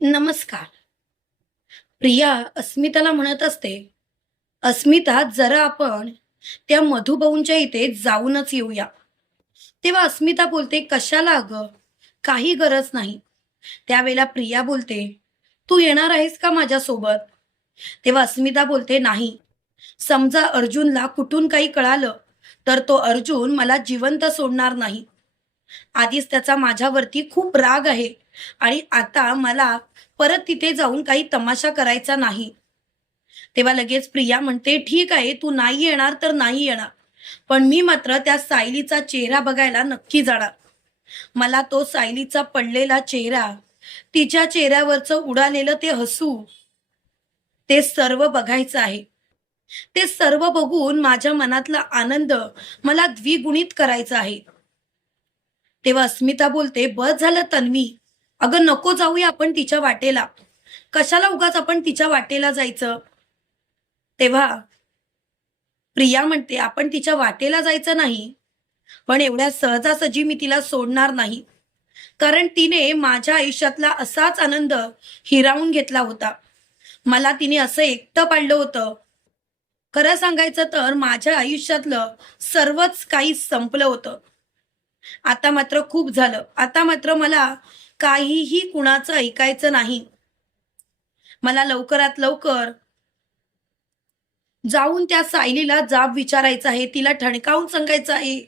नमस्कार. प्रिया अस्मिताला म्हणत असते अस्मिता जरा आपण त्या मधुभाऊंच्या इथे जाऊनच येऊया. तेव्हा अस्मिता बोलते कशाला अगं? काही गरज नाही. त्यावेळेला प्रिया बोलते तू येणार आहेस का माझ्यासोबत? तेव्हा अस्मिता बोलते नाही. समजा अर्जुनला कुठून काही कळालं तर तो अर्जुन मला जिवंत सोडणार नाही. आधीच त्याचा माझ्यावरती खूप राग आहे. आणि आता मला परत तिथे जाऊन काही तमाशा करायचा नाही. तेव्हा लगेच प्रिया म्हणते ठीक आहे तू नाही येणार तर नाही येणार. पण मी मात्र त्या सायलीचा चेहरा बघायला नक्की जाणार. मला तो सायलीचा पडलेला चेहरा तिच्या चेहऱ्यावरचं उडालेलं ते हसू ते सर्व बघायचं आहे. ते सर्व बघून माझ्या मनातला आनंद मला द्विगुणित करायचा आहे. तेव्हा अस्मिता बोलते बस झालं तन्वी. अगं नको जाऊया आपण तिच्या वाटेला. कशाला उगाच आपण तिच्या वाटेला जायचं? तेव्हा प्रिया म्हणते आपण तिच्या वाटेला जायचं नाही. पण एवढ्या सहजासहजी मी तिला सोडणार नाही. कारण तिने माझ्या आयुष्यातला असाच आनंद हिरावून घेतला होता. मला तिने असं एकटं पाडलं होतं. खरं सांगायचं तर माझ्या आयुष्यातलं सर्वच काही संपलं होतं. आता मात्र खूप झालं. आता मात्र मला काहीही कुणाचं ऐकायचं नाही. मला लवकरात लवकर जाऊन त्या सायलीला जाब विचारायचा आहे तिला ठणकावून सांगायचं आहे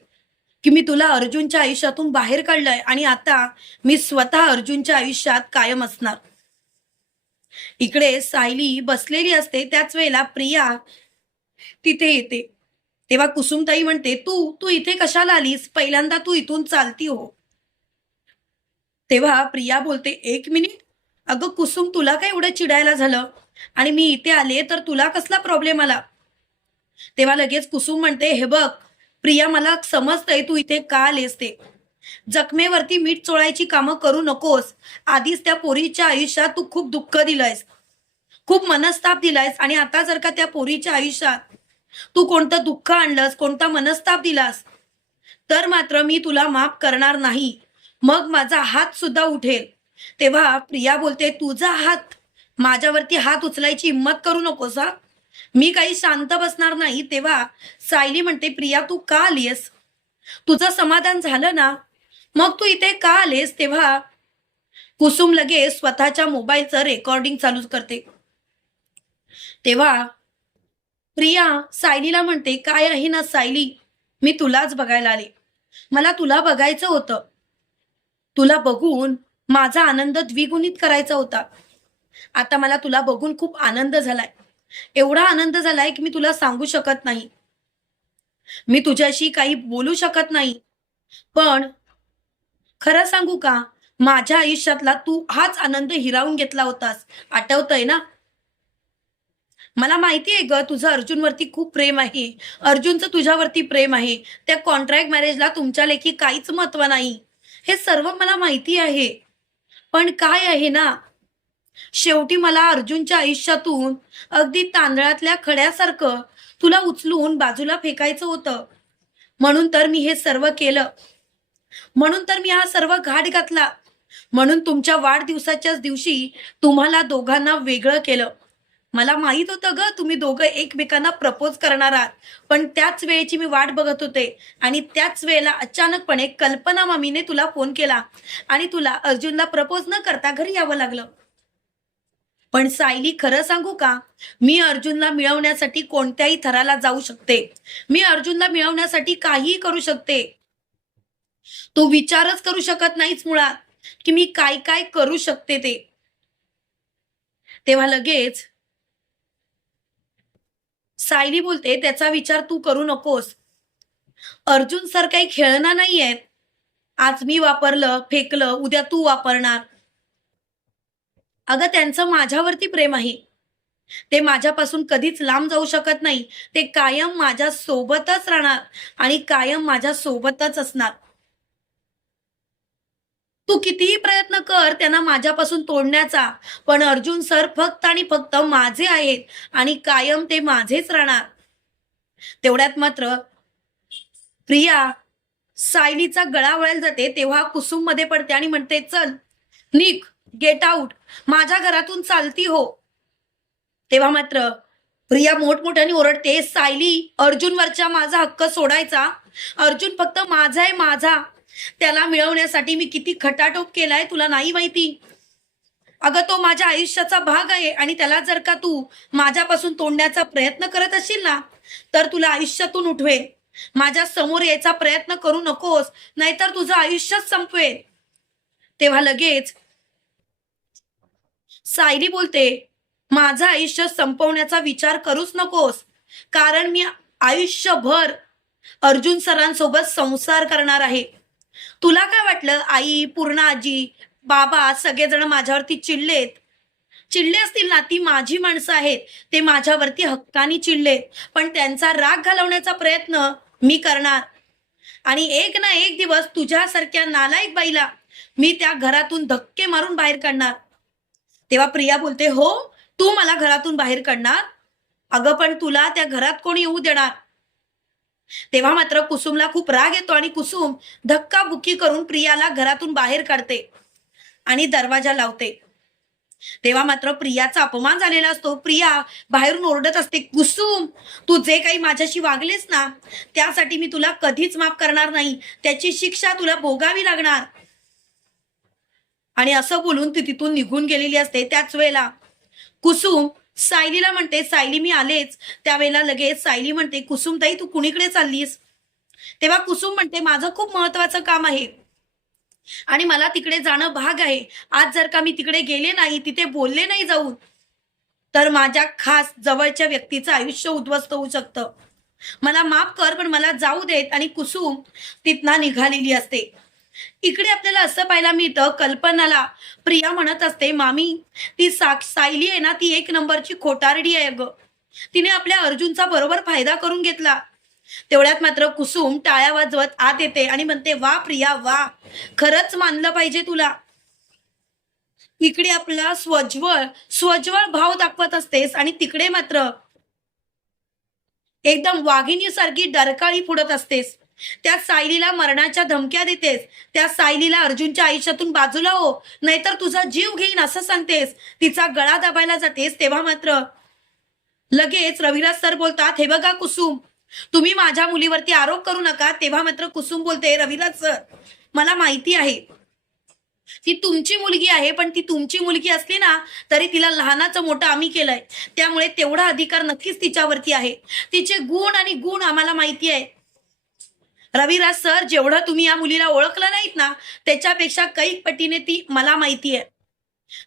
की मी तुला अर्जुनच्या आयुष्यातून बाहेर काढलंय आणि आता मी स्वतः अर्जुनच्या आयुष्यात कायम असणार. इकडे सायली बसलेली असते त्याच वेळेला प्रिया तिथे येते. तेव्हा कुसुमताई म्हणते तू तू इथे कशाला आलीस? पहिल्यांदा तू इथून चालती हो. तेव्हा प्रिया बोलते एक मिनिट. अगं कुसुम तुला काय एवढं चिडायला झालं? आणि मी इथे आले तर तुला कसला प्रॉब्लेम आला? तेव्हा लगेच कुसुम म्हणते हे बघ प्रिया मला समजतंय तू इथे का आलेस ते. जखमेवरती मीठ चोळायची कामं करू नकोस. आधीच त्या पोरीच्या आयुष्यात तू खूप दुःख दिलंयस. खूप मनस्ताप दिलायस. आणि आता जर का त्या पोरीच्या आयुष्यात तू कोणतं दुःख आणलंस कोणता मनस्ताप दिलास? तर मात्र मी तुला माफ करणार नाही. मग माझा हात सुद्धा उठेल. तेव्हा प्रिया बोलते तुझा हात माझ्यावरती हात उचलायची हिंमत करू नकोस हा. मी काही शांत बसणार नाही. तेव्हा सायली म्हणते प्रिया तू का आलीस तुझं समाधान झालं ना? मग तू इथे का आलेस? तेव्हा कुसुम लगेच स्वतःच्या मोबाईलचं रेकॉर्डिंग चालू करते. तेव्हा प्रिया सायलीला म्हणते काय आहे ना सायली? मी तुलाच बघायला आले. मला तुला बघायचं होतं. तुला बघून माझा आनंद द्विगुणित करायचा होता. आता मला तुला बघून खूप आनंद झालाय. एवढा आनंद झालाय की मी तुला सांगू शकत नाही. मी तुझ्याशी काही बोलू शकत नाही. पण खरं सांगू का? माझ्या आयुष्यातला तू हाच आनंद हिरावून घेतला होतास. आठवतंय ना? मला माहिती आहे ग तुझं अर्जुनवरती खूप प्रेम आहे. अर्जुनचं तुझ्यावरती प्रेम आहे. त्या कॉन्ट्रॅक्ट मॅरेजला तुमच्या लेखी काहीच महत्त्व नाही. हे सर्व मला माहिती आहे. पण काय आहे ना शेवटी मला अर्जुनच्या आयुष्यातून अगदी तांदळातल्या खड्यासारखं तुला उचलून बाजूला फेकायचं होतं. म्हणून तर मी हे सर्व केलं. म्हणून तर मी हा सर्व घाट घातला. म्हणून तुमच्या वाढदिवसाच्याच दिवशी तुम्हाला दोघांना वेगळं केलं. मला माहीत होतं ग तुम्ही दोघं एकमेकांना प्रपोज करणार आहात. पण त्याच वेळेची मी वाट बघत होते आणि त्याच वेळेला अचानकपणे कल्पना मामीने तुला फोन केला आणि तुला अर्जुनला प्रपोज न करता घरी यावं लागलं. पण सायली खरं सांगू का? मी अर्जुनला मिळवण्यासाठी कोणत्याही थराला जाऊ शकते. मी अर्जुनला मिळवण्यासाठी काहीही करू शकते. तू विचारच करू शकत नाहीच मुळात की मी काय काय करू शकते ते. तेव्हा लगेच सायली बोलते त्याचा विचार तू करू नकोस. अर्जुन सर काही खेळणार नाहीये आज मी वापरलं फेकलं उद्या तू वापरणार. अगं त्यांचं माझ्यावरती प्रेम आहे. ते माझ्यापासून कधीच लांब जाऊ शकत नाही. ते कायम माझ्या सोबतच राहणार आणि कायम माझ्या सोबतच असणार. तू कितीही प्रयत्न कर त्यांना माझ्यापासून तोडण्याचा. पण अर्जुन सर फक्त आणि फक्त माझे आहेत आणि कायम ते माझेच राहणार. तेवढ्यात मात्र प्रिया सायलीचा गळा वळायला जाते तेव्हा कुसुममध्ये पडते आणि म्हणते चल निक गेट आउट माझ्या घरातून चालती हो. तेव्हा मात्र प्रिया मोठमोठ्याने ओरडते सायली अर्जुनवरच्या माझा हक्क सोडायचा. अर्जुन फक्त माझा आहे माझा. त्याला मिळवण्यासाठी मी किती खटाटोप केलाय तुला नाही माहिती? अगं तो माझ्या आयुष्याचा भाग आहे आणि त्याला जर का तू माझ्यापासून तोडण्याचा प्रयत्न करत असशील ना तर तुला आयुष्यातून उठवे माझ्यासमोर यायचा प्रयत्न करू नकोस नाहीतर तुझं आयुष्यच संपवे तेव्हा लगेच सायली बोलते माझं आयुष्य संपवण्याचा विचार करूच नकोस कारण मी आयुष्यभर अर्जुन सरांसोबत संसार करणार आहे. तुला काय वाटलं? आई पूर्ण आजी बाबा सगळेजण माझ्यावरती चिडलेत. चिडले असतील ना ती माझी माणसं आहेत. ते माझ्यावरती हक्कानी चिडलेत. पण त्यांचा राग घालवण्याचा प्रयत्न मी करणार. आणि एक ना एक दिवस तुझ्यासारख्या नालायक बाईला मी त्या घरातून धक्के मारून बाहेर काढणार. तेव्हा प्रिया बोलते हो तू मला घरातून बाहेर काढणार. अगं पण तुला त्या घरात कोणी येऊ देणार. तेव्हा मात्र कुसुमला खूप राग येतो आणि कुसुम धक्काबुक्की करून प्रियाला घरातून बाहेर काढते आणि दरवाजा लावते. तेव्हा मात्र प्रियाचा अपमान झालेला असतो. प्रिया बाहेरून ओरडत असते कुसुम तू जे काही माझ्याशी वागलेस ना त्यासाठी मी तुला कधीच माफ करणार नाही. त्याची शिक्षा तुला भोगावी लागणार. आणि असं बोलून ती तिथून निघून गेलेली असते. त्याच वेळेला कुसुम सायलीला म्हणते सायली मी आलेच. त्यावेळेला लगेच सायली म्हणते कुसुमताई तू कुणीकडे चाललीस? तेव्हा कुसुम म्हणते माझं खूप महत्वाचं काम आहे आणि मला तिकडे जाणं भाग आहे. आज जर का मी तिकडे गेले नाही तिथे बोलले नाही जाऊन तर माझ्या खास जवळच्या व्यक्तीचं आयुष्य उद्ध्वस्त होऊ शकतं. मला माफ कर पण मला जाऊ देत. आणि कुसुम तिथनं निघालेली असते. इकडे आपल्याला असं पाहायला मिळतं कल्पनाला. प्रिया म्हणत असते मामी ती सा सायली आहे ना ती एक नंबरची खोटारडी आहे ग तिने आपल्या अर्जुनचा बरोबर फायदा करून घेतला. तेवढ्यात मात्र कुसुम टाळ्या वाजवत आत येते आणि म्हणते वा प्रिया वा. खरंच मानलं पाहिजे तुला. इकडे आपला स्वज्वळ स्वज्वळ भाव दाखवत असतेस आणि तिकडे मात्र एकदम वाघिणीसारखी डरकाळी फुडत असतेस. त्या सायलीला मरणाच्या धमक्या देतेस. त्या सायलीला अर्जुनच्या आयुष्यातून बाजूला हो. नाहीतर तुझा जीव घेईन असं सांगतेस. तिचा गळा दाबायला जातेस तेव्हा मात्र. लगेच रविराज सर बोलतात हे बघा कुसुम तुम्ही माझ्या मुलीवरती आरोप करू नका. तेव्हा मात्र कुसुम बोलते रविराज सर मला माहिती आहे ती तुमची मुलगी आहे पण ती तुमची मुलगी असली ना तरी तिला लहानाचं मोठं आम्ही केलंय. त्यामुळे तेवढा अधिकार नक्कीच तिच्यावरती आहे. तिचे गुण आणि गुण आम्हाला माहिती आहे. रविराज सर जेवढं तुम्ही या मुलीला ओळखलं नाहीत ना त्याच्यापेक्षा कैक पटीने ती मला माहिती आहे.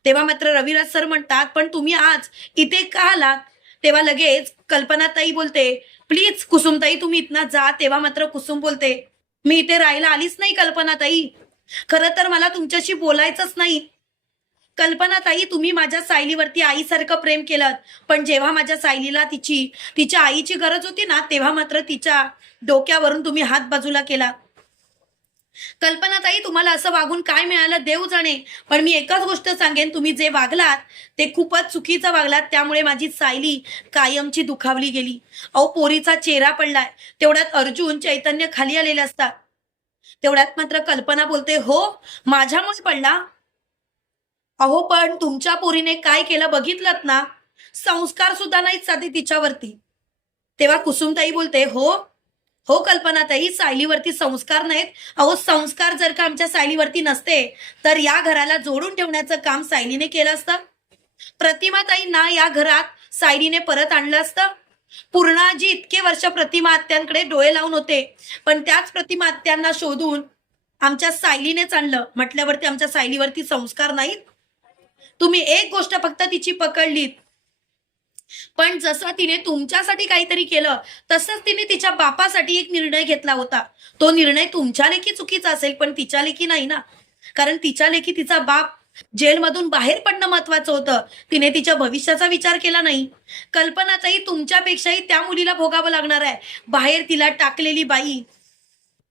तेव्हा मात्र रविराज सर म्हणतात पण तुम्ही आज इथे का आलात? तेव्हा लगेच कल्पनाताई बोलते प्लीज कुसुमताई तुम्ही इथनं जा. तेव्हा मात्र कुसुम बोलते मी इथे राहायला आलीच नाही कल्पनाताई. खरं तर मला तुमच्याशी बोलायचंच नाही कल्पनाताई तुम्ही माझ्या सायलीवरती आईसारखं प्रेम केलं पण जेव्हा माझ्या सायलीला तिची तिच्या आईची गरज होती ना तेव्हा मात्र तिच्या डोक्यावरून तुम्ही हात बाजूला केला. कल्पनाताई तुम्हाला असं वागून काय मिळालं देव जाणे. पण मी एकच गोष्ट सांगेन तुम्ही जे वागलात ते खूपच चुकीचं वागलात. त्यामुळे माझी सायली कायमची दुखावली गेली. अहो पोरीचा चेहरा पडलाय. तेवढ्यात अर्जुन चैतन्य खाली आलेले असतात. तेवढ्यात मात्र कल्पना बोलते हो माझ्यामुळे पडला. अहो पण तुमच्या पोरीने काय केलं बघितलं ना? संस्कार सुद्धा नाहीत साधे तिच्यावरती. तेव्हा कुसुमताई बोलते हो हो कल्पनाताई सायलीवरती संस्कार नाहीत. अहो संस्कार जर का आमच्या सायलीवरती नसते तर या घराला जोडून ठेवण्याचं काम सायलीने केलं असतं. प्रतिमाताईंना या घरात सायलीने परत आणलं असतं. पूर्णाजी इतके वर्ष प्रतिमा आत्यांकडे डोळे लावून होते पण त्याच प्रतिमा आत्यांना शोधून आमच्या सायलीनेच आणलं. म्हटल्यावरती आमच्या सायलीवरती संस्कार नाहीत. तुम्ही एक गोष्ट फक्त तिची पकडलीत. पण जसं तिने तुमच्यासाठी काहीतरी केलं तसंच तिने तिच्या बापासाठी एक निर्णय घेतला होता. तो निर्णय तुमच्या लेखी चुकीचा असेल पण तिच्या लेखी नाही ना. कारण तिच्या लेखी तिचा बाप जेलमधून बाहेर पडणं महत्वाचं होतं. तिने तिच्या भविष्याचा विचार केला नाही. कल्पनाचाही तुमच्यापेक्षाही त्या मुलीला भोगावं लागणार आहे. बाहेर तिला टाकलेली बाई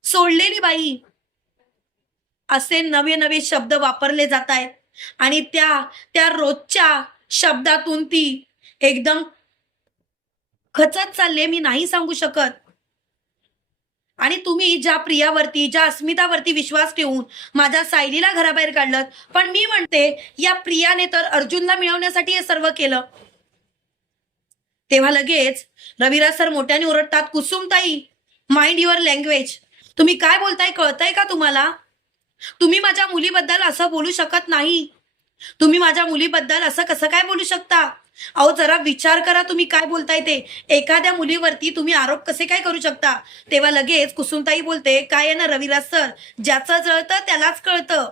सोडलेली बाई असे नवे नवे शब्द वापरले जात आहेत. आणि त्या त्या रोजच्या शब्दातून ती एकदम खचत चालले मी नाही सांगू शकत. आणि तुम्ही ज्या प्रियावरती ज्या अस्मितावरती विश्वास ठेवून माझ्या सायलीला घराबाहेर काढलं पण मी म्हणते या प्रियाने तर अर्जुनला मिळवण्यासाठी हे सर्व केलं. तेव्हा लगेच रविराज सर मोठ्याने ओरडतात कुसुमताई माइंड युअर लँग्वेज तुम्ही काय बोलताय कळतंय का तुम्हाला? तुम्ही माझ्या मुलीबद्दल असं बोलू शकत नाही. तुम्ही माझ्या मुलीबद्दल असं कसं काय बोलू शकता? अहो जरा विचार करा तुम्ही काय बोलताय ते. एखाद्या मुलीवरती तुम्ही आरोप कसे काय करू शकता? तेव्हा लगेच कुसुमताई बोलते काय आहे ना रविराज सर? ज्याचं जळतं त्यालाच कळतं.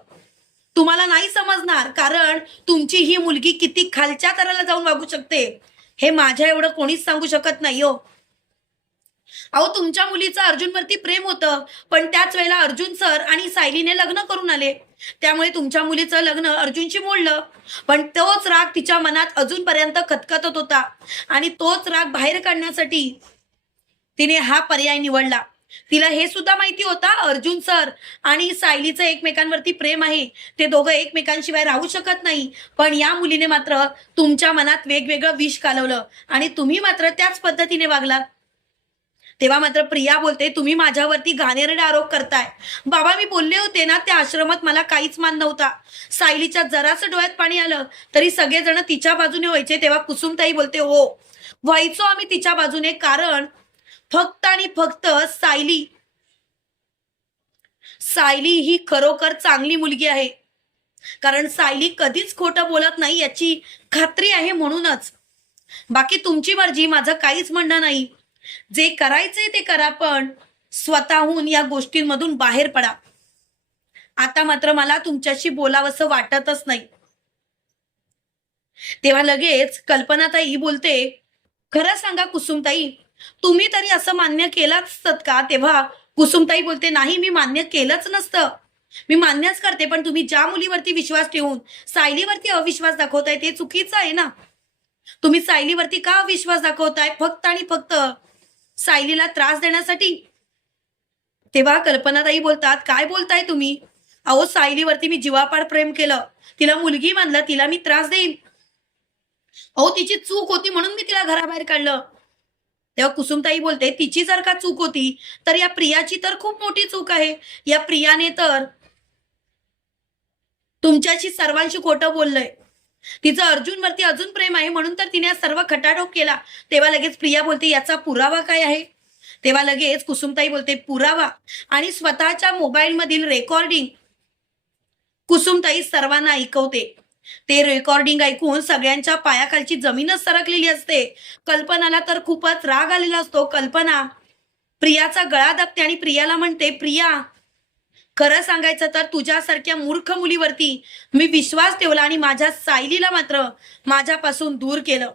तुम्हाला नाही समजणार कारण तुमची ही मुलगी किती खालच्या तराला जाऊन वागू शकते. हे माझ्या एवढं कोणीच सांगू शकत नाही हो. अहो तुमच्या मुलीचं अर्जुनवरती प्रेम होतं पण त्याच वेळेला अर्जुन सर आणि सायलीने लग्न करून आले. त्यामुळे तुमच्या मुलीचं लग्न अर्जुनशी मोडलं. पण तोच राग तिच्या मनात अजूनपर्यंत खतखतत होता आणि तोच राग बाहेर काढण्यासाठी तिने हा पर्याय निवडला. तिला हे सुद्धा माहिती होता अर्जुन सर आणि सायलीचं एकमेकांवरती प्रेम आहे. ते दोघं एकमेकांशिवाय राहू शकत नाही. पण या मुलीने मात्र तुमच्या मनात वेगवेगळं विष कालवलं आणि तुम्ही मात्र त्याच पद्धतीने वागलात. तेव्हा मात्र प्रिया बोलते तुम्ही माझ्यावरती घाणेरडे आरोप करताय. बाबा मी बोलले होते ना त्या आश्रमात मला काहीच मान नव्हता. सायलीच्या जरासं डोळ्यात पाणी आलं तरी सगळेजण तिच्या बाजूने व्हायचे तेव्हा कुसुमताई बोलते हो व्हायचो आम्ही तिच्या बाजूने कारण फक्त आणि फक्त सायली सायली ही खरोखर चांगली मुलगी आहे. कारण सायली कधीच खोटं बोलत नाही याची खात्री आहे म्हणूनच. बाकी तुमची मर्जी माझं काहीच म्हणणं नाही. जे करायचंय ते करा पण स्वतःहून या गोष्टींमधून बाहेर पडा. आता मात्र मला तुमच्याशी बोलावंसं वाटतच नाही. तेव्हा लगेच कल्पनाताई बोलते खरं सांगा कुसुमताई तुम्ही तरी असं मान्य केलं असत का? तेव्हा कुसुमताई बोलते नाही मी मान्य केलंच नसतं. मी मान्यच करते पण तुम्ही ज्या मुलीवरती विश्वास ठेवून सायलीवरती अविश्वास दाखवताय ते चुकीचं आहे ना. तुम्ही सायलीवरती का अविश्वास दाखवताय? फक्त आणि फक्त सायलीला त्रास देण्यासाठी? तेव्हा कल्पनाताई बोलतात काय बोलताय तुम्ही? अहो सायलीवरती मी जीवापाड प्रेम केलं. तिला मुलगी मानलं तिला मी त्रास देईन. अहो तिची चूक होती म्हणून मी तिला घराबाहेर काढलं. तेव्हा कुसुमताई बोलते तिची जर का चूक होती तर या प्रियाची तर खूप मोठी चूक आहे. या प्रियाने तर तुमच्याशी सर्वांशी खोटं बोललंय. तिचं अर्जुनवरती अजून प्रेम आहे म्हणून तर तिने सर्व खटाटोप केला. तेव्हा लगेच प्रिया बोलते याचा पुरावा काय आहे? तेव्हा लगेच कुसुमताई बोलते पुरावा. आणि स्वतःच्या मोबाईल मधील रेकॉर्डिंग कुसुमताई सर्वांना ऐकवते. ते रेकॉर्डिंग ऐकून सगळ्यांच्या पायाखालची जमीनच सरकलेली असते. कल्पनाला तर खूपच राग आलेला असतो. कल्पना प्रियाचा गळा दाबते आणि प्रियाला म्हणते प्रिया खरं सांगायचं तर तुझ्यासारख्या मूर्ख मुलीवरती मी विश्वास ठेवला आणि माझ्या सायलीला मात्र माझ्यापासून दूर केलं.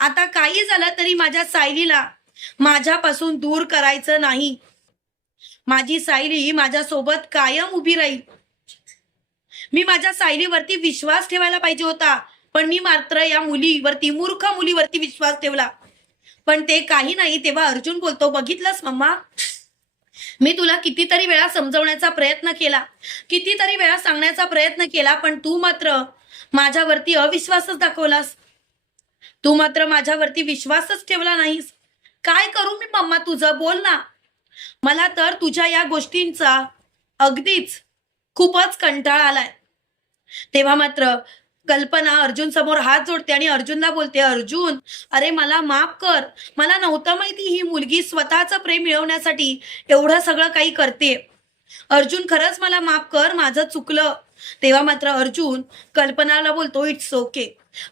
आता काही झालं तरी माझ्या सायलीला माझ्यापासून दूर करायचं नाही. माझी सायली माझ्यासोबत कायम उभी राहील. मी माझ्या सायलीवरती विश्वास ठेवायला पाहिजे होता पण मी मात्र या मुलीवरती मूर्ख मुलीवरती विश्वास ठेवला. पण ते काही नाही तेव्हा अर्जुन बोलतो बघितलंस मम्मा? मी तुला कितीतरी वेळा समजवण्याचा प्रयत्न केला कितीतरी वेळा सांगण्याचा प्रयत्न केला पण तू मात्र माझ्यावरती अविश्वासच दाखवलास. तू मात्र माझ्यावरती विश्वासच ठेवला नाहीस. काय करू मी मम्मा तुझं? बोल ना. मला तर तुझ्या या गोष्टींचा अगदीच खूपच कंटाळा आलाय. तेव्हा मात्र कल्पना अर्जुन समोर हात जोडते आणि अर्जुनला बोलते अर्जुन अरे मला माफ कर. मला नव्हतं माहिती ही मुलगी स्वतःचं प्रेम मिळवण्यासाठी एवढं सगळं काही करते. अर्जुन खरंच मला माफ कर माझं चुकलं. तेव्हा मात्र अर्जुन कल्पनाला बोलतो इट्स ओके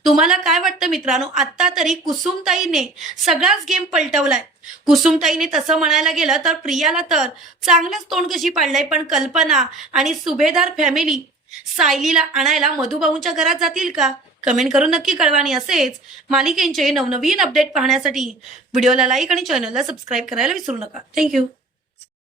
तुम्हाला काय वाटतं मित्रांनो? आत्ता तरी कुसुमताईने सगळाच गेम पलटवलाय. कुसुमताईने तसं म्हणायला गेलं तर प्रियाला तर चांगलंच तोंड कशी पाडलंय पण कल्पना आणि सुभेदार फॅमिली सायलीला आणायला मधुभाऊंच्या घरात जातील का? कमेंट करून नक्की कळवा आणि असेच. मालिकेंचे नवनवीन अपडेट पाहण्यासाठी व्हिडिओला लाईक आणि चॅनलला सबस्क्राईब करायला विसरू नका. थँक्यू